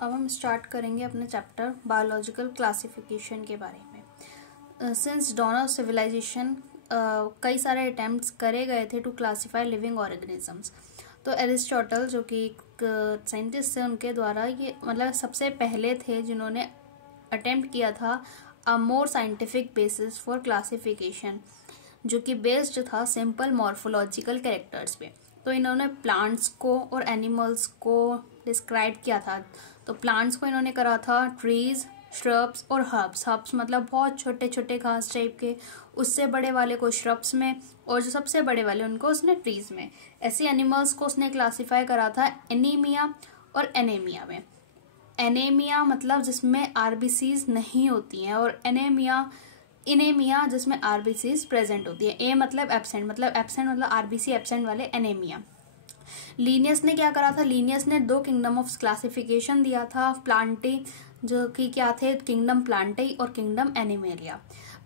अब हम स्टार्ट करेंगे अपने चैप्टर बायोलॉजिकल क्लासिफिकेशन के बारे में। सिंस डॉन ऑफ सिविलाइजेशन कई सारे अटेम्प्ट्स करे गए थे टू क्लासीफाई लिविंग ऑर्गेनिजम्स। तो एरिस्टोटल जो कि एक साइंटिस्ट थे, उनके द्वारा ये मतलब सबसे पहले थे जिन्होंने अटेम्प्ट किया था a more scientific basis for classification, जो कि बेस्ड था सिंपल मॉर्फोलॉजिकल कैरेक्टर्स पे। तो इन्होंने प्लांट्स को और एनिमल्स को डिस्क्राइब किया था। तो प्लांट्स को इन्होंने करा था ट्रीज, श्रब्स और हर्ब्स। हर्ब्स मतलब बहुत छोटे छोटे घास टाइप के, उससे बड़े वाले को श्रब्स में और जो सबसे बड़े वाले उनको उसने ट्रीज में। ऐसे एनिमल्स को उसने क्लासीफाई करा था एनीमिया और एनेमिया में। एनेमिया मतलब जिसमें आरबीसीज नहीं होती हैं, और इनेमिया जिसमें आरबीसीज प्रेजेंट होती है। ए मतलब एब्सेंट मतलब आरबीसी एब्सेंट वाले एनेमिया। लीनियस ने क्या करा था? लीनियस ने दो किंगडम ऑफ क्लासिफिकेशन दिया था प्लांटी, जो कि क्या थे, किंगडम प्लांटी और किंगडम एनिमेलिया।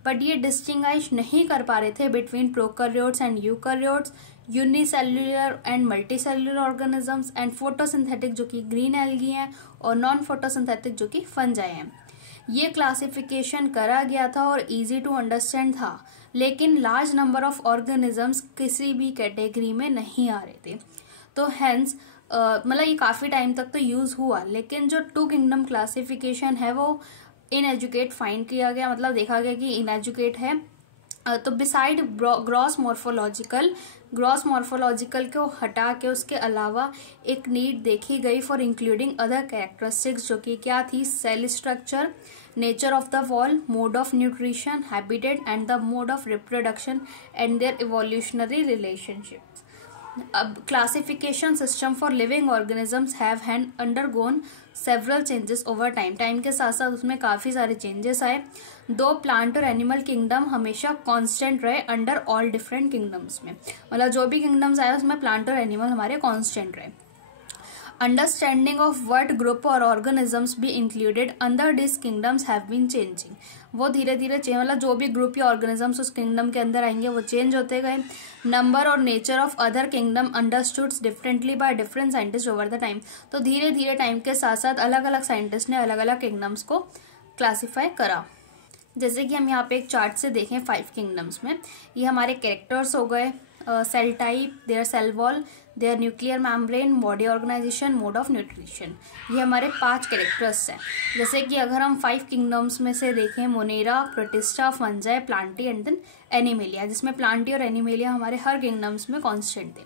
बट ये डिस्टिंग्विश नहीं कर पा रहे थे between prokaryotes and eukaryotes, unicellular and multicellular organisms and photosynthetic जो कि ग्रीन एल्गी हैं और नॉन फोटोसिंथेटिक जो कि फंजाई हैं। ये क्लासिफिकेशन करा गया था और इजी टू अंडरस्टैंड था, लेकिन लार्ज नंबर ऑफ ऑर्गेनिजम्स किसी भी कैटेगरी में नहीं आ रहे थे। तो हेंस मतलब ये काफी टाइम तक तो यूज हुआ, लेकिन जो टू किंगडम क्लासिफिकेशन है वो इनएजुकेट फाइंड किया गया, मतलब देखा गया कि इनएजुकेट है। तो बिसाइड ग्रॉस मॉर्फोलॉजिकल को हटा के उसके अलावा एक नीड देखी गई फॉर इंक्लूडिंग अदर कैरेक्टरिस्टिक्स, जो कि क्या थी, cell structure, nature of the wall, mode of nutrition, habitat and the mode of reproduction and their evolutionary relationships. अब classification system for living organisms have undergone several changes over time. Time के साथ साथ उसमें काफी सारे changes आए। दो plant और एनिमल किंगडम हमेशा कांस्टेंट रहे अंडर ऑल डिफरेंट किंगडम्स में, मतलब जो भी किंगडम्स आए उसमें प्लांट और एनिमल हमारे कांस्टेंट रहे। अंडरस्टैंडिंग ऑफ व्हाट ग्रुप और organisms be included under this kingdoms have been changing. वो धीरे धीरे मतलब जो भी ग्रुप या ऑर्गेनिजम्स उस किंगडम के अंदर आएंगे वो चेंज होते गए। नंबर और nature of other kingdom understood differently by different scientist over the time. तो धीरे धीरे टाइम के साथ साथ अलग अलग साइंटिस्ट ने अलग अलग किंगडम्स को क्लासीफाई करा। जैसे कि हम यहाँ पे एक चार्ट से देखें 5 किंगडम्स में, ये हमारे कैरेक्टर्स हो गए, cell type, their cell wall, their nuclear membrane, body organisation, mode of nutrition. ये हमारे 5 कैरेक्टर्स हैं। जैसे कि अगर हम 5 किंगडम्स में से देखें, Monera, Protista, Fungi, Plantae and then Animalia, जिसमें प्लांटी और एनिमेलिया हमारे हर किंगडम्स में कॉन्स्टेंट थे।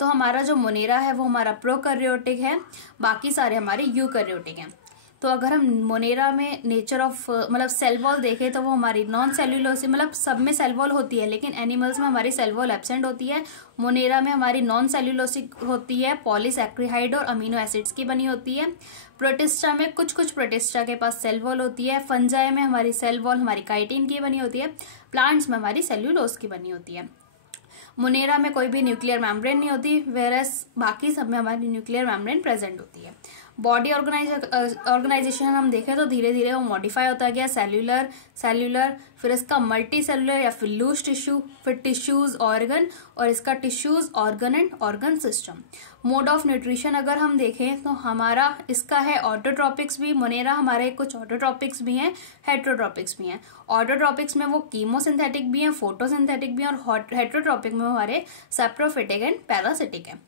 तो हमारा जो मोनेरा है वो हमारा प्रोकैरियोटिक है, बाकी सारे हमारे यूकैरियोटिक हैं। तो अगर हम मोनेरा में नेचर ऑफ मतलब सेल वॉल देखें तो वो हमारी नॉन सेल्यूलोसिक, मतलब सब में सेल वॉल होती है लेकिन एनिमल्स में हमारी सेल वॉल एब्सेंट होती है। मोनेरा में हमारी नॉन सेल्यूलोसिक होती है, पॉलीसैक्रिहाइड और अमीनो एसिड्स की बनी होती है। प्रोटिस्टा में कुछ प्रोटिस्टा के पास सेल वॉल होती है। फंजाई में हमारी सेल वॉल हमारी काइटिन की बनी होती है। प्लांट्स में हमारी सेल्यूलोज की बनी होती है। मोनेरा में कोई भी न्यूक्लियर मेम्ब्रेन नहीं होती, वेरस बाकी सब में हमारी न्यूक्लियर मेम्ब्रेन प्रेजेंट होती है। बॉडी ऑर्गेनाइजेशन हम देखें तो धीरे धीरे वो मॉडिफाई होता गया, सेल्यूलर, फिर इसका मल्टी सेल्यूलर या फिर लूज टिश्यू, फिर टिश्यूज ऑर्गन, और इसका tissues organ and organ system. Mode of nutrition अगर हम देखें तो हमारा इसका है ऑटोट्रॉपिक्स भी, मोनेरा हमारे कुछ ऑटोट्रॉपिक्स भी हैं, हेट्रोट्रॉपिक्स भी हैं। ऑटोट्रॉपिक्स में वो कीमोसिंथेटिक भी हैं, फोटोसिंथेटिक भी हैं, और हेट्रोट्रॉपिक में हमारे सैप्रोफिटिक एंड पैरासिटिक हैं।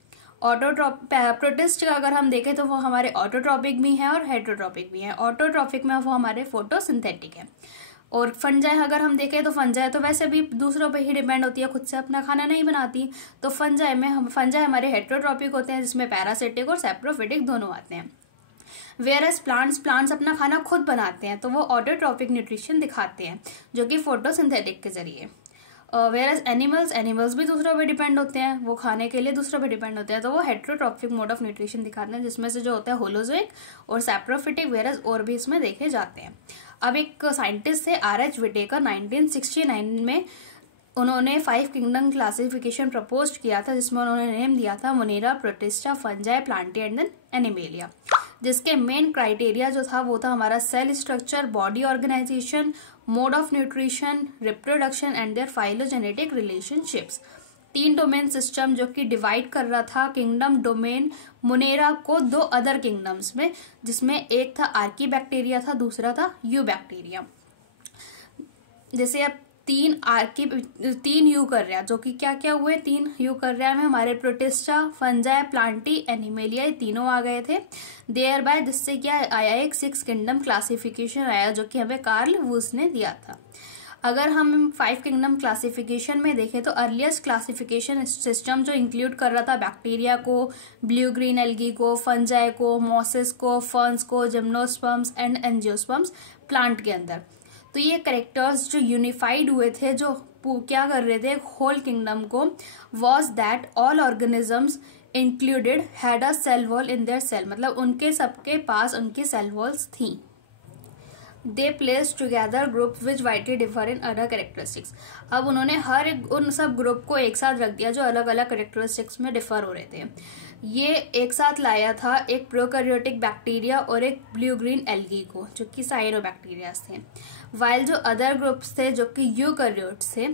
प्रोटिस्ट का अगर हम देखें तो वो हमारे ऑटोट्रॉपिक भी हैं और हेट्रोट्रॉपिक भी हैं। ऑटोट्रॉपिक में वो हमारे फोटोसिंथेटिक है। और फंजाई अगर हम देखें तो फंजाई तो वैसे भी दूसरों पे ही डिपेंड होती है, खुद से अपना खाना नहीं बनाती। तो फंजाई हमारे हेट्रोट्रॉपिक होते हैं, जिसमें पैरासिटिक और सैप्रोफिटिक दोनों आते हैं। वेयरएस प्लांट्स अपना खाना खुद बनाते हैं, तो वो ऑटोट्रॉपिक न्यूट्रिशन दिखाते हैं, जो कि फोटोसिंथेटिक के जरिए। वेयरएस एनिमल्स भी दूसरों पे डिपेंड होते हैं, वो खाने के लिए दूसरों पे डिपेंड होते हैं, तो वो हेट्रोट्रॉपिक मोड ऑफ न्यूट्रिशन दिखाते हैं, जिसमें से जो होता है होलोजोइक और सैप्रोफिटिक, वेयरएस और भी इसमें देखे जाते हैं। अब एक साइंटिस्ट थे RH विटेकर, 1969 में उन्होंने 5 किंगडम क्लासिफिकेशन प्रपोज किया था, जिसमें उन्होंने नेम दिया था Monera, Protista, Fungi, Plantae and then Animalia, जिसके मेन क्राइटेरिया जो था वो था हमारा cell structure, body organisation, mode of nutrition, reproduction and their phylogenetic relationships. 3 domain system जो कि डिवाइड कर रहा था किंगडम डोमेन मोनेरा को 2 अदर किंगडम्स में, जिसमें एक था आर्की बैक्टीरिया था, दूसरा था यू बैक्टीरिया। जैसे अब 3 यू कर रहा है, जो कि क्या क्या हुए, 3 यू कर रहा में हमारे प्रोटिस्टा, फंजाई, प्लांटी, एनिमेलिया, ये तीनों आ गए थे। देयर बाय जिससे क्या आया, एक 6 किंगडम क्लासिफिकेशन आया जो कि हमें कार्ल वुश ने दिया था। अगर हम 5 किंगडम क्लासिफिकेशन में देखें तो अर्लीस्ट क्लासिफिकेशन सिस्टम जो इंक्लूड कर रहा था बैक्टीरिया को, ब्लू ग्रीन एल्गी को, फंजाई को, मॉसेस को, फर्न्स को, जिम्नोस्पर्म्स एंड एंजियोस्पर्म्स प्लांट के अंदर। तो ये कैरेक्टर्स जो यूनिफाइड हुए थे, जो क्या कर रहे थे होल किंगडम को, was that all organisms included had a cell wall in their cell, मतलब उनके सबके पास उनकी सेल वॉल्स थी। They place together group which widely differ in other characteristics. अब उन्होंने हर एक उन सब ग्रुप को एक साथ रख दिया जो अलग अलग कैरेक्टरिस्टिक्स में डिफर हो रहे थे। ये एक साथ लाया था एक प्रोकैरियोटिक बैक्टीरिया और एक ब्लू ग्रीन एल्गी को, जो कि साइनोबैक्टीरियाज थे। वाइल जो अदर ग्रुप्स थे जो कि यूकैरियोट्स थे,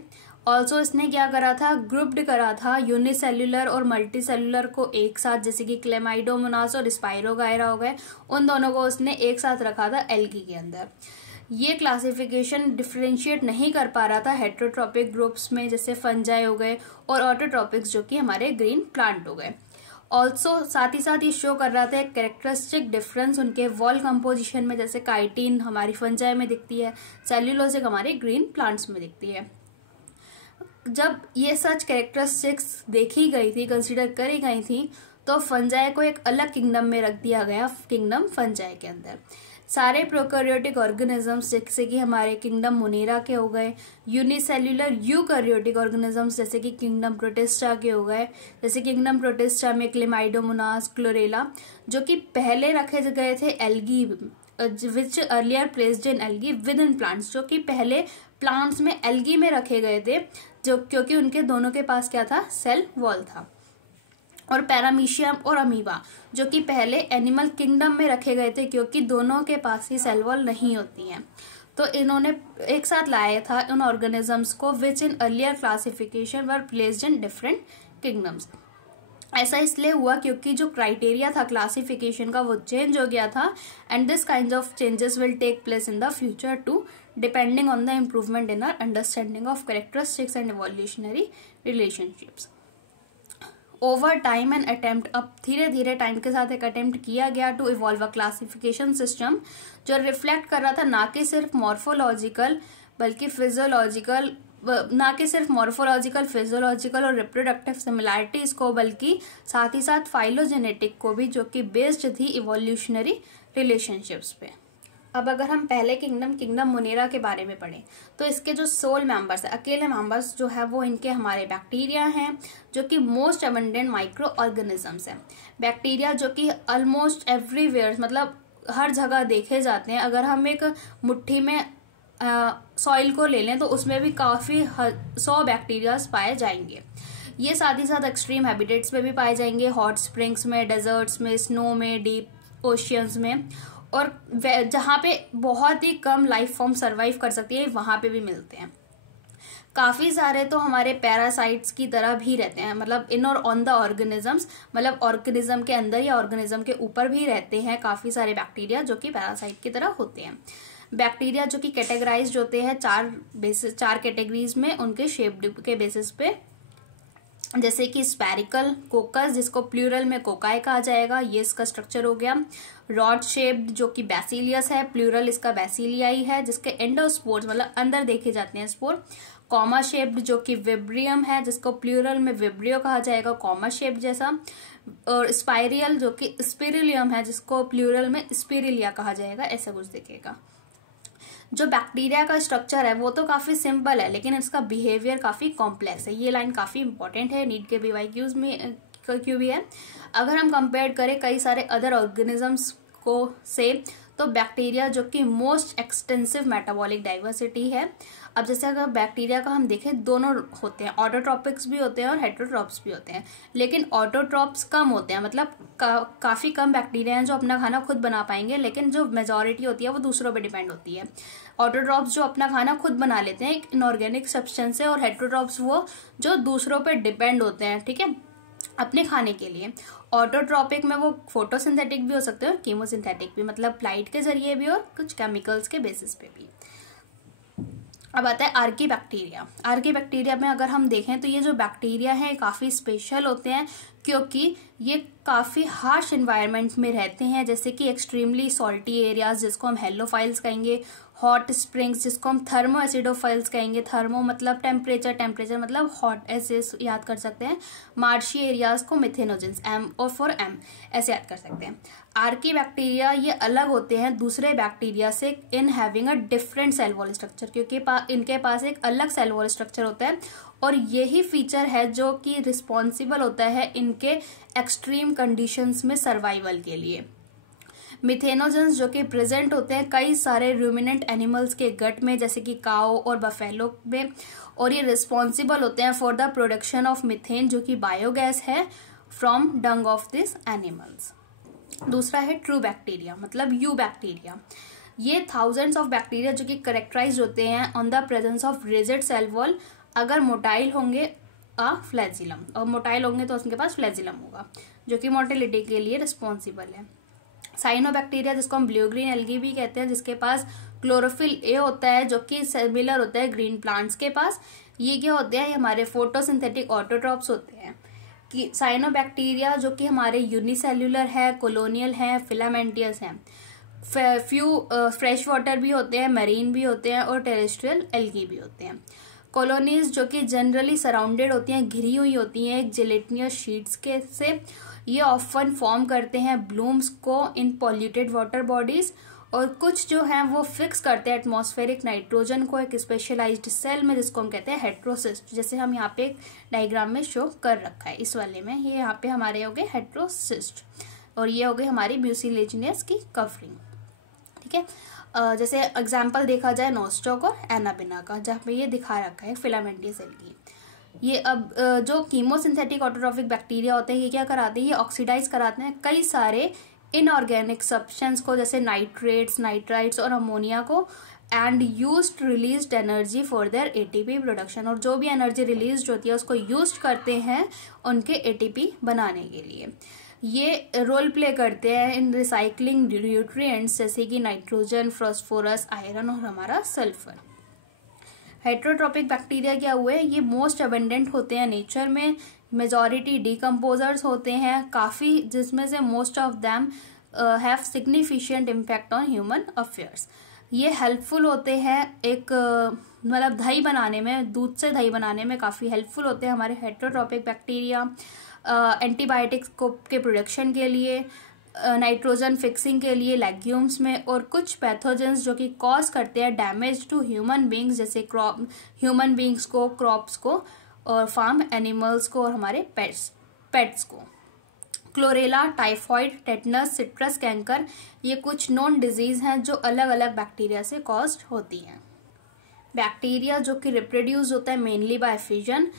ऑल्सो इसने क्या करा था, ग्रुप्ड करा था यूनिसेल्युलर और मल्टीसेल्युलर को एक साथ, जैसे कि क्लेमाइडोमोनास और स्पाइरोगायरा हो गए, उन दोनों को उसने एक साथ रखा था एल्गी के अंदर। ये क्लासिफिकेशन डिफरेंशिएट नहीं कर पा रहा था हेटेरोट्रॉपिक ग्रुप्स में, जैसे फंजाई हो गए, और ऑटोट्रॉपिक्स जो कि हमारे ग्रीन प्लांट हो गए। ऑल्सो साथ ही साथ ये शो कर रहा था एक कैरेक्टरिस्टिक डिफरेंस उनके वॉल कंपोजिशन में, जैसे काइटिन हमारी फंजाई में दिखती है, सेल्यूलोसिक हमारे ग्रीन प्लांट्स में दिखती है। जब ये सच कैरेक्टरिस्टिक्स देखी गई थी, कंसीडर करी गई थी, तो फंजाई को एक अलग किंगडम में रख दिया गया, किंगडम फंजाई के अंदर। सारे प्रोकैरियोटिक ऑर्गेनिजम्स जैसे कि हमारे किंगडम मोनेरा के हो गए, यूनिसेल्युलर यूकैरियोटिक ऑर्गेनिजम्स जैसे कि किंगडम प्रोटिस्टा के हो गए, जैसे किंगडम प्रोटिस्टा में क्लेमाइडोमोनास, क्लोरेला, जो कि पहले रखे गए थे algae which earlier placed in algae with in plants, जो कि पहले प्लांट्स में एल्गी में रखे गए थे, जो क्योंकि उनके दोनों के पास क्या था, सेल वॉल था। और पैरामीशियम और अमीबा जो कि पहले एनिमल किंगडम में रखे गए थे, क्योंकि दोनों के पास ही सेल वॉल नहीं होती हैं। तो इन्होंने एक साथ लाया था उन ऑर्गेनिजम्स को which in earlier classification were placed in different kingdoms. ऐसा इसलिए हुआ क्योंकि जो क्राइटेरिया था क्लासिफिकेशन का वो चेंज हो गया था, and this kind of changes will take place in the future too, depending on the improvement in our understanding of characteristics and evolutionary relationships. Over time and attempt, अब धीरे धीरे time के साथ एक अटेम्प्ट किया गया to evolve a classification system जो reflect कर रहा था ना कि सिर्फ मॉर्फोलॉजिकल बल्कि फिजियोलॉजिकल, ना कि सिर्फ मॉर्फोलॉजिकल, फिजियोलॉजिकल और रिप्रोडक्टिव सिमिलैरिटीज को, बल्कि साथ ही साथ फाइलोजेनेटिक को भी, जो कि बेस्ड थी इवोल्यूशनरी रिलेशनशिप्स पे। अब अगर हम पहले किंगडम मोनेरा के बारे में पढ़ें तो इसके जो सोल मेंबर्स है, अकेले मेंबर्स जो है वो इनके हमारे बैक्टीरिया हैं, जो कि मोस्ट अबंडेंट माइक्रो ऑर्गेनिजम्स हैं। बैक्टीरिया जो कि ऑलमोस्ट एवरीवेयर, मतलब हर जगह देखे जाते हैं। अगर हम एक मुट्ठी में सॉइल को ले लें तो उसमें भी काफ़ी 100 बैक्टीरियाज पाए जाएंगे। ये साथ ही साथ एक्सट्रीम हैबिटेट्स में भी पाए जाएंगे, हॉट स्प्रिंग्स में, डेजर्ट्स में, स्नो में, डीप ओशियंस में, और जहाँ पे बहुत ही कम लाइफ फॉर्म सरवाइव कर सकती है वहां पे भी मिलते हैं। काफी सारे तो हमारे पैरासाइट्स की तरह भी रहते हैं, मतलब इन और ऑन द ऑर्गेनिजम्स, मतलब ऑर्गेनिज्म के अंदर या ऑर्गेनिज्म के ऊपर भी रहते हैं काफी सारे बैक्टीरिया जो कि पैरासाइट की तरह होते हैं। बैक्टीरिया जो कि कैटेगराइज्ड होते हैं 4 कैटेगरीज में उनके शेप के बेसिस पे, जैसे कि स्पैरिकल, कोकस जिसको प्लूरल में कोकाई कहा जाएगा, ये इसका स्ट्रक्चर हो गया। रॉड शेप्ड जो कि बैसिलियस है, प्लूरल इसका बैसिलियाई है, जिसके एंडोस्पोर्स मतलब अंदर देखे जाते हैं स्पोर। कॉमा शेप्ड जो कि विब्रियम है, जिसको प्लूरल में विब्रियो कहा जाएगा, कॉमा शेप्ड जैसा। और स्पाइरियल जो कि स्पिरिलियम है, जिसको प्लूरल में स्पिरिलिया कहा जाएगा, ऐसा कुछ दिखेगा। जो बैक्टीरिया का स्ट्रक्चर है वो तो काफी सिंपल है, लेकिन इसका बिहेवियर काफी कॉम्प्लेक्स है। ये लाइन काफी इंपॉर्टेंट है, नीट के BYQs में क्यों भी है। अगर हम कंपेयर करें कई सारे अदर ऑर्गेनिजम्स को से, तो बैक्टीरिया जो कि मोस्ट एक्सटेंसिव मेटाबॉलिक डाइवर्सिटी है। अब जैसे अगर बैक्टीरिया का हम देखें, दोनों होते हैं, ऑटोट्रॉपिक्स भी होते हैं और हेटरोट्रॉप्स भी होते हैं, लेकिन ऑटोट्रॉप्स कम होते हैं, मतलब काफ़ी कम बैक्टीरिया हैं जो अपना खाना खुद बना पाएंगे, लेकिन जो मेजॉरिटी होती है वो दूसरों पे डिपेंड होती है। ऑटोट्रॉप्स जो अपना खाना खुद बना लेते हैं, एक इनऑर्गेनिक सब्सटेंस है, और हेटरोट्रॉप्स वो जो दूसरों पे डिपेंड होते हैं, ठीक है, अपने खाने के लिए। ऑटोट्रॉपिक में वो फोटोसिंथेटिक भी हो सकते हैं और कीमोसिंथेटिक भी, मतलब लाइट के जरिए भी और कुछ केमिकल्स के बेसिस पे भी। अब आता है आर्की बैक्टीरिया। आर्की बैक्टीरिया में अगर हम देखें तो ये जो बैक्टीरिया है काफ़ी स्पेशल होते हैं, क्योंकि ये काफ़ी हार्श इन्वायरमेंट में रहते हैं, जैसे कि एक्सट्रीमली सॉल्टी एरियाज जिसको हम हेलोफाइल्स कहेंगे, हॉट स्प्रिंग्स जिसको हम थर्मो एसिडोफाइल्स कहेंगे, थर्मो मतलब टेम्परेचर, टेम्परेचर मतलब हॉट, ऐसे याद कर सकते हैं। मार्शी एरियाज को मिथेनोजेंस, एम और फॉर एम ऐसे याद कर सकते हैं। आर्की बैक्टीरिया ये अलग होते हैं दूसरे बैक्टीरिया से in having a different cell wall structure, क्योंकि इनके पास एक अलग सेल वॉल स्ट्रक्चर होता है, और यही फीचर है जो कि रिस्पॉन्सिबल होता है इनके एक्सट्रीम कंडीशंस में सर्वाइवल के लिए। मिथेनोजेंस जो कि प्रेजेंट होते हैं कई सारे रूमिनेंट एनिमल्स के गट में, जैसे कि काओ और बफेलो में, और ये रिस्पॉन्सिबल होते हैं for the production of methane जो कि बायोगैस है from dung of this animals. दूसरा है ट्रू बैक्टीरिया, मतलब यू बैक्टीरिया। ये थाउजेंड्स ऑफ बैक्टीरिया जो कि करेक्टराइज होते हैं on the presence of rigid cell wall. अगर मोटाइल होंगे फ्लैजिलम, और मोटाइल होंगे तो उनके पास फ्लैजिलम होगा, जो कि मोटिलिटी के लिए रिस्पॉन्सिबल है। साइनोबैक्टीरिया जिसको हम ब्लू ग्रीन एल्गी भी कहते हैं, जिसके पास क्लोरोफिल ए होता है जो कि सिमिलर होता है ग्रीन प्लांट्स के पास। ये क्या होते हैं, ये हमारे फोटोसिंथेटिक ऑटोट्रॉप्स होते हैं। कि साइनोबैक्टीरिया जो कि हमारे यूनिसेल्युलर है, कॉलोनियल है, फिलामेंटियस हैं। फ्यू फ्रेश वाटर भी होते हैं, मरीन भी होते हैं, और टेरेस्ट्रियल एल्गी भी होते हैं। कॉलोनीज जो कि जनरली सराउंडेड होती हैं, घिरी हुई होती हैं एक जिलेटिनियस शीट्स के से। ये ऑफन फॉर्म करते हैं ब्लूम्स को इन पॉल्यूटेड वाटर बॉडीज, और कुछ जो हैं वो फिक्स करते हैं एटमॉस्फेरिक नाइट्रोजन को एक स्पेशलाइज्ड सेल में, जिसको हम कहते हैं हेट्रोसिस्ट, जैसे हम यहाँ पे एक डायग्राम में शो कर रखा है इस वाले में। ये यहाँ पे हमारे हो गए हेट्रोसिस्ट, और ये हो गई हमारी म्यूसिलेजिनियस की कवरिंग, ठीक है। जैसे एग्जाम्पल देखा जाए नोस्टॉक और एनाबिना का, जहाँ पे ये दिखा रखा है फिलामेंटियस एल्गी। ये अब जो कीमोसिंथेटिक ऑटोट्रॉफिक बैक्टीरिया होते हैं, ये क्या कराते हैं, ये ऑक्सीडाइज कराते हैं कई सारे इनऑर्गेनिक सब्सटेंस को, जैसे नाइट्रेट्स, नाइट्राइट्स और अमोनिया को, and use released energy for their ATP production, और जो भी एनर्जी रिलीज होती है उसको यूज करते हैं उनके एटीपी बनाने के लिए। ये रोल प्ले करते हैं इन रिसाइकलिंग न्यूट्रिएंट्स, जैसे कि नाइट्रोजन, फास्फोरस, आयरन और हमारा सल्फर। हेट्रोट्रॉपिक बैक्टीरिया क्या हुए, ये मोस्ट अबेंडेंट होते हैं नेचर में, मेजॉरिटी डीकम्पोजर्स होते हैं काफ़ी, जिसमें से most of them have significant impact on human affairs. ये हेल्पफुल होते हैं एक मतलब दही बनाने में, दूध से दही बनाने में काफ़ी हेल्पफुल होते हैं हमारे हेट्रोट्रॉपिक बैक्टीरिया। एंटीबायोटिक्स के प्रोडक्शन के लिए, नाइट्रोजन फिक्सिंग के लिए लेग्यूम्स में, और कुछ पैथोजेंस जो कि कॉज करते हैं डैमेज टू ह्यूमन बींग्स, जैसे ह्यूमन बींग्स को, क्रॉप्स को, और फार्म एनिमल्स को, और हमारे पेट्स को। Chlorella, typhoid, tetanus, citrus canker, ये कुछ नॉन डिजीज हैं जो अलग अलग बैक्टीरिया से कॉज्ड होती हैं। बैक्टीरिया जो कि रिप्रोड्यूस होता है मेनली बाय फिजन,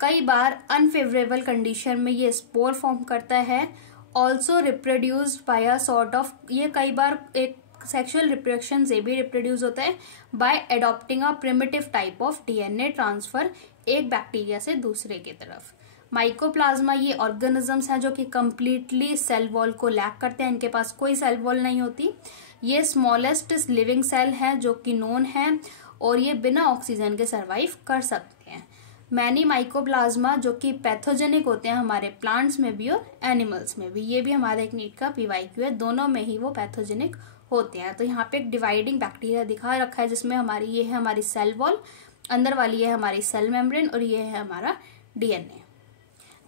कई बार अनफेवरेबल कंडीशन में ये स्पोर फॉर्म करता है। Also reproduced by a sort of, ये कई बार एक सेक्सुअल रिप्रोडक्शन से भी रिप्रोड्यूस होता है by adopting a primitive type of DNA transfer एक बैक्टीरिया से दूसरे की तरफ। माइकोप्लाज्मा ये ऑर्गेनिजम्स हैं जो कि कम्प्लीटली सेल वॉल को लैक करते हैं, इनके पास कोई सेल वॉल नहीं होती। ये स्मॉलेस्ट लिविंग सेल हैं जो कि नोन है, और ये बिना ऑक्सीजन के सर्वाइव कर सकते हैं। मैनी माइकोप्लाज्मा जो कि पैथोजेनिक होते हैं हमारे प्लांट्स में भी और एनिमल्स में भी, ये भी हमारे एक नीट का पीवाईक्यू है, दोनों में ही वो पैथोजेनिक होते हैं। तो यहाँ पे एक डिवाइडिंग बैक्टीरिया दिखा रखा है, जिसमें हमारी ये है हमारी सेल वॉल, अंदर वाली ये है हमारी सेल मेम्ब्रेन, और ये है हमारा डीएनए।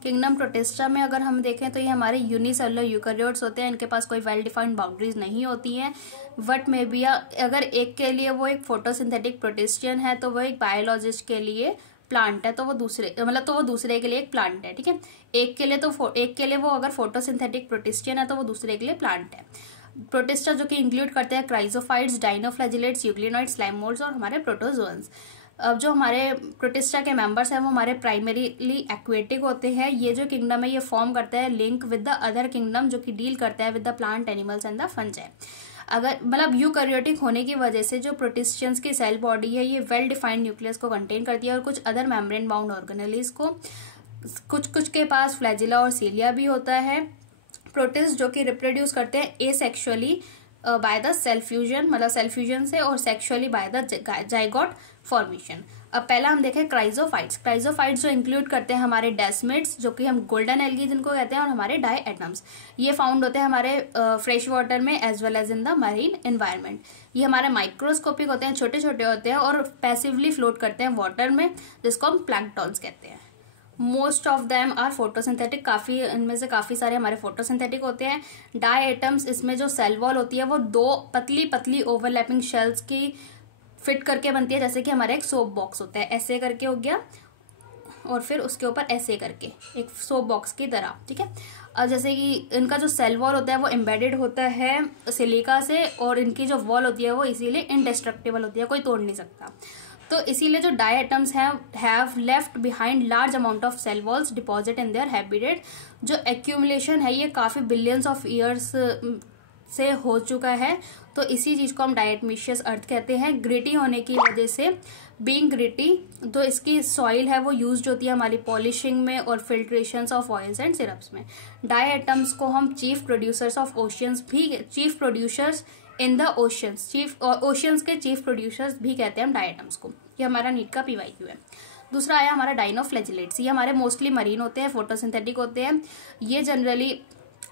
किंगडम प्रोटिस्टा में अगर हम देखें तो ये हमारे यूनिसेलुलर यूकैरियोट्स होते हैं, इनके पास कोई वेल डिफाइंड बाउंड्रीज नहीं होती हैं। बट मे बी अगर एक के लिए वो एक फोटोसिंथेटिक प्रोटिस्टियन है तो वो एक बायोलॉजिस्ट के लिए प्लांट है, तो वो दूसरे मतलब तो वो दूसरे के लिए एक प्लांट है, ठीक है। एक के लिए वो अगर फोटोसिंथेटिक प्रोटिस्टियन है तो वो दूसरे के लिए प्लांट है। प्रोटिस्टा जो कि इंक्लूड करते हैं chrysophytes, dinoflagellates, euglenoids, slime moulds और हमारे प्रोटोजोअन्स। अब जो हमारे प्रोटिस्टा के मेंबर्स हैं वो हमारे प्राइमरीली एक्वेटिक होते हैं। ये जो किंगडम है ये फॉर्म करता है link with the other kingdom जो कि डील करता है with the plant, animals and the fungi. अगर मतलब यूकैरियोटिक होने की वजह से जो प्रोटिस्टियंस की सेल बॉडी है ये वेल डिफाइंड न्यूक्लियस को कंटेन करती है और कुछ अदर मेम्ब्रेन बाउंड ऑर्गेनेल्स को, कुछ के पास फ्लैजिला और सीलिया भी होता है। प्रोटिस्ट जो कि रिप्रोड्यूस करते हैं asexually by the cell fusion, मतलब सेल फ्यूजन से, और sexually by the zygote formation. अब पहला हम देखें क्राइजोफाइट्स। क्राइजोफाइट्स जो इंक्लूड करते हैं हमारे डेस्मिड्स जो कि हम गोल्डन एल्गी जिनको कहते हैं, और हमारे डाई एटम्स। ये फाउंड होते हैं हमारे फ्रेश वाटर में as well as in the marine environment. ये हमारे माइक्रोस्कोपिक होते हैं, छोटे छोटे होते हैं और पैसिवली फ्लोट करते हैं वाटर में, जिसको हम प्लैंकटॉन्स कहते हैं। Most of them are photosynthetic, काफी इनमें से काफी सारे हमारे फोटोसिंथेटिक होते हैं। डाई एटम्स, इसमें जो सेल वॉल होती है वो दो पतली पतली ओवरलैपिंग शेल्स की फिट करके बनती है, जैसे कि हमारा एक सोप बॉक्स होता है, ऐसे करके हो गया, और फिर उसके ऊपर ऐसे करके एक सोप बॉक्स की तरह, ठीक है। अब जैसे कि इनका जो सेल वॉल होता है वो एम्बेडेड होता है सिलिका से, और इनकी जो वॉल होती है वो इसीलिए इनडेस्ट्रक्टिबल होती है, कोई तोड़ नहीं सकता। तो इसीलिए जो डाई एटम्स हैं have left behind large amount of cell walls deposit in their habitat. जो एक्यूमुलेशन है ये काफी बिलियंस ऑफ ईयर्स से हो चुका है, तो इसी चीज को हम डायटमिशियस अर्थ कहते हैं। ग्रिटी होने की वजह से, बीइंग ग्रिटी, तो इसकी सॉइल है वो यूज्ड होती है हमारी पॉलिशिंग में और filtration of oils and syrups में। डाई एटम्स को हम चीफ प्रोड्यूसर्स ऑफ ओशियंस भी, chief producers in the oceans, chief oceans के चीफ प्रोड्यूसर्स भी कहते हैं हम डाई एटम्स को। ये हमारा नीट का PYQ है। दूसरा आया हमारा डाइनोफ्लैजिलेट्स। ये हमारे मोस्टली मरीन होते हैं, फोटोसिंथेटिक होते हैं। ये जनरली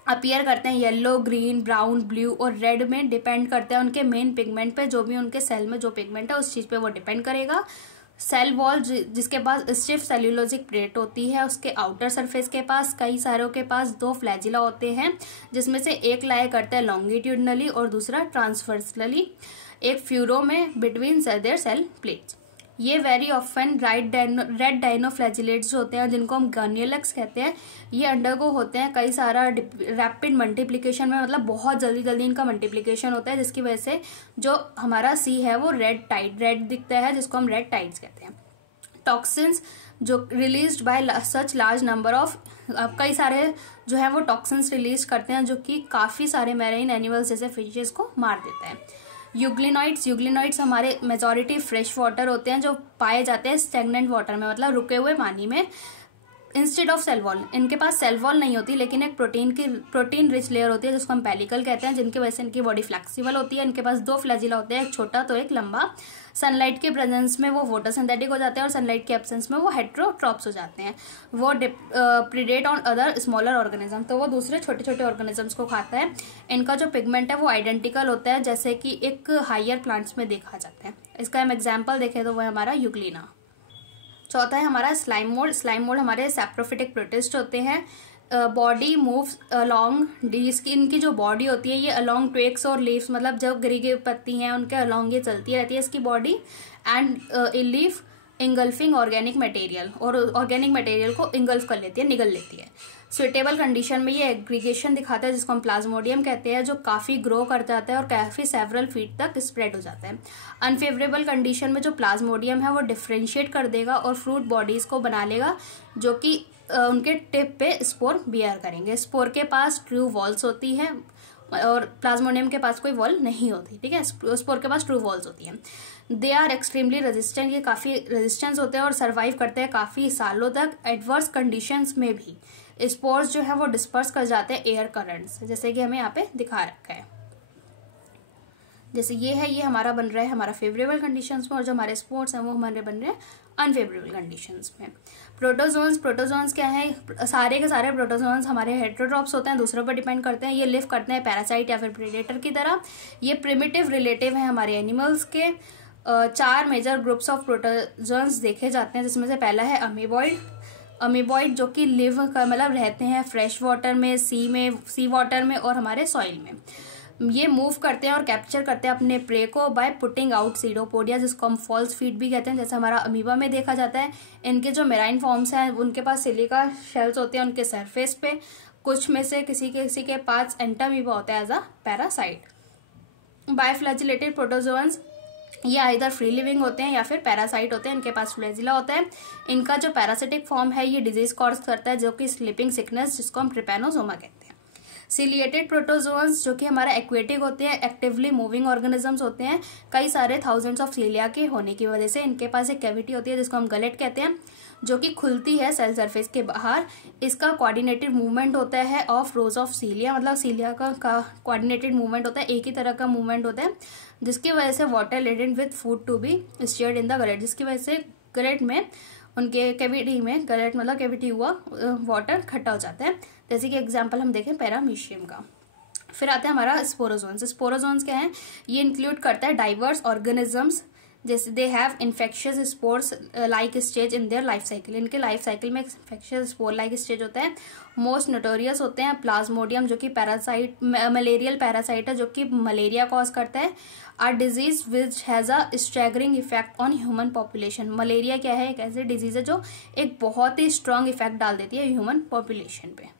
अपीयर करते हैं येलो, ग्रीन, ब्राउन, ब्लू और रेड में, डिपेंड करते हैं उनके मेन पिगमेंट पे। जो भी उनके सेल में जो पिगमेंट है उस चीज पे वो डिपेंड करेगा। सेल वॉल जिसके पास स्टिफ सेल्यूलोजिक प्लेट होती है, उसके आउटर सरफेस के पास कई सारों के पास दो फ्लैजिला होते हैं, जिसमें से एक लाया करता है लॉन्गिट्यूडनली और दूसरा ट्रांसवर्सली, एक फ्यूरो में बिटवीन देयर सेल प्लेट्स। ये वेरी ऑफन रेड डाइनोफ्लैजिलेट्स जो होते हैं, जिनको हम गर्नियलक्स कहते हैं, ये अंडरगो होते हैं कई सारा रैपिड मल्टीप्लिकेशन में, मतलब बहुत जल्दी जल्दी इनका मल्टीप्लिकेशन होता है, जिसकी वजह से जो हमारा सी है वो रेड दिखता है, जिसको हम रेड टाइड्स कहते हैं। टॉक्सिन्स जो released by such large number of, कई सारे जो है वो टॉक्सिन्स रिलीज करते हैं जो कि काफी सारे मैरीन एनिमल्स जैसे फिशेस को मार देता है। यूग्लिनॉइड्स हमारे मेजॉरिटी फ्रेश वाटर होते हैं, जो पाए जाते हैं स्टेगनेंट वाटर में, मतलब रुके हुए पानी में। इंस्टेड ऑफ सेल वॉल, इनके पास सेल वॉल नहीं होती, लेकिन एक प्रोटीन रिच लेयर होती है जिसको हम पेलिकल कहते हैं, जिनकी वजह से इनकी बॉडी फ्लेक्सिबल होती है। इनके पास दो फ्लैजिला होते हैं, एक छोटा तो एक लंबा। सनलाइट के प्रेजेंस में वो फोटोसिंथेटिक हो जाते हैं और सनलाइट के एब्सेंस में वो हेट्रोट्रॉप्स हो जाते हैं। वो प्रीडेट ऑन अदर स्मॉलर ऑर्गेनिज्म, तो वो दूसरे छोटे छोटे ऑर्गेनिजम्स को खाता है। इनका जो पिगमेंट है वो आइडेंटिकल होता है, जैसे कि एक हायर प्लांट्स में देखा जाता है। इसका हम एग्जाम्पल देखें तो वो है हमारा यूग्लिना। चौथा है हमारा स्लाइम मोल्ड। स्लाइम मोल्ड हमारे सैप्रोफिटिक प्रोटिस्ट होते हैं। बॉडी मूव्स अलोंग, इनकी जो बॉडी होती है ये अलोंग ट्विग्स और लीव्स, मतलब जो गिरी हुई पत्ती हैं उनके अलोंग ये चलती रहती है इसकी body. And leaf engulfing organic material, और ऑर्गेनिक मटेरियल को इंगल्फ कर लेती है, निगल लेती है। सुइटेबल कंडीशन में ये एग्रीगेशन दिखाता है, जिसको हम प्लाज्मोडियम कहते हैं, जो काफी ग्रो कर जाता है और काफी सेवरल फीट तक स्प्रेड हो जाता है। अनफेवरेबल कंडीशन में जो प्लाज्मोडियम है वो डिफ्रेंशिएट कर देगा और फ्रूट बॉडीज को बना लेगा, जो कि उनके टिप पे स्पोर बियर करेंगे। स्पोर के पास ट्रू वॉल्स होती है और प्लाज्मोडियम के पास कोई वॉल नहीं होती, ठीक है। स्पोर के पास ट्रू वॉल्स होती हैं। दे आर एक्सट्रीमली रेजिस्टेंट, ये काफी रेजिस्टेंस होते हैं और सर्वाइव करते हैं काफी सालों तक एडवर्स कंडीशंस में भी। स्पोर्स जो है वो डिस्पर्स कर जाते हैं एयर करंट्स, जैसे कि हमें यहाँ पे दिखा रखा है। जैसे ये है, ये हमारा बन रहा है हमारा फेवरेबल कंडीशंस में, और जो हमारे स्पोर्स हैं वो हमारे बन रहे हैं अनफेवरेबल कंडीशंस में। प्रोटोजोन्स क्या है, सारे के सारे प्रोटोजोन्स हमारे हेट्रोट्रॉप्स होते हैं, दूसरों पर डिपेंड करते हैं। ये लिव करते हैं पैरासाइट या फिर प्रेडेटर की तरह। ये प्रिमिटिव रिलेटिव है हमारे एनिमल्स के। 4 मेजर ग्रुप्स ऑफ प्रोटोजोन्स देखे जाते हैं, जिसमें से पहला है अमीबॉइड जो कि लिव कर मतलब रहते हैं फ्रेश वाटर में, सी वाटर में और हमारे सॉइल में। ये मूव करते हैं और कैप्चर करते हैं अपने प्रे को बाय पुटिंग आउट सीडोपोडिया, जिसको हम फॉल्स फीट भी कहते हैं, जैसे हमारा अमीबा में देखा जाता है। इनके जो मेराइन फॉर्म्स हैं उनके पास सिलिका शेल्स होते हैं उनके सरफेस पे, कुछ में से किसी के पास एंटामीबा होता है एज अ पैरासाइट। बायफ्लैजिलेटेड प्रोटोजोअन्स ये आइदर फ्री लिविंग होते हैं या फिर पैरासाइट होते हैं, इनके पास फ्लैजिला होता है। इनका जो पैरासिटिक फॉर्म है ये डिजीज कॉज करता है, जो कि स्लीपिंग सिकनेस, जिसको हम ट्रिपैनोसोमा कहते हैं। सिलिएटेड प्रोटोजोअन्स जो कि हमारा एक्वेटिक होते हैं, एक्टिवली मूविंग ऑर्गेनिजम्स होते हैं, कई सारे थाउजेंड्स ऑफ सिलिया के होने की वजह से इनके पास एक कैविटी होती है जिसको हम गलेट कहते हैं, जो कि खुलती है सेल सरफेस के बाहर। इसका कोऑर्डिनेटेड मूवमेंट होता है ऑफ रोज ऑफ सीलिया, मतलब सीलिया का कोऑर्डिनेटेड मूवमेंट होता है, एक ही तरह का मूवमेंट होता है, जिसकी वजह से water laden with food to be steered in the gullet, जिसकी वजह से गलेट में, उनके कैविटी में, गलेट मतलब कैविटी हुआ, वाटर इकट्ठा हो जाता है। जैसे कि एग्जांपल हम देखें पैरामीशियम का। फिर आता है हमारा स्पोरोजोन्स। स्पोरोजोन्स क्या है? ये इंक्लूड करता है डाइवर्स ऑर्गेनिजम्स, जैसे they have infectious spores like stage in their life cycle. इनके लाइफ साइकिल में इन्फेक्शियस स्पोर लाइक स्टेज होता है। मोस्ट नोटोरियस होते हैं प्लाज्मोडियम, जो कि पैरासाइट, मलेरियल पैरासाइट है, जो कि मलेरिया कॉज करता है। Are disease which has a staggering effect on human population. Malaria क्या है? एक ऐसी डिजीज है जो एक बहुत ही स्ट्रांग इफेक्ट डाल देती है ह्यूमन पॉपुलेशन पे।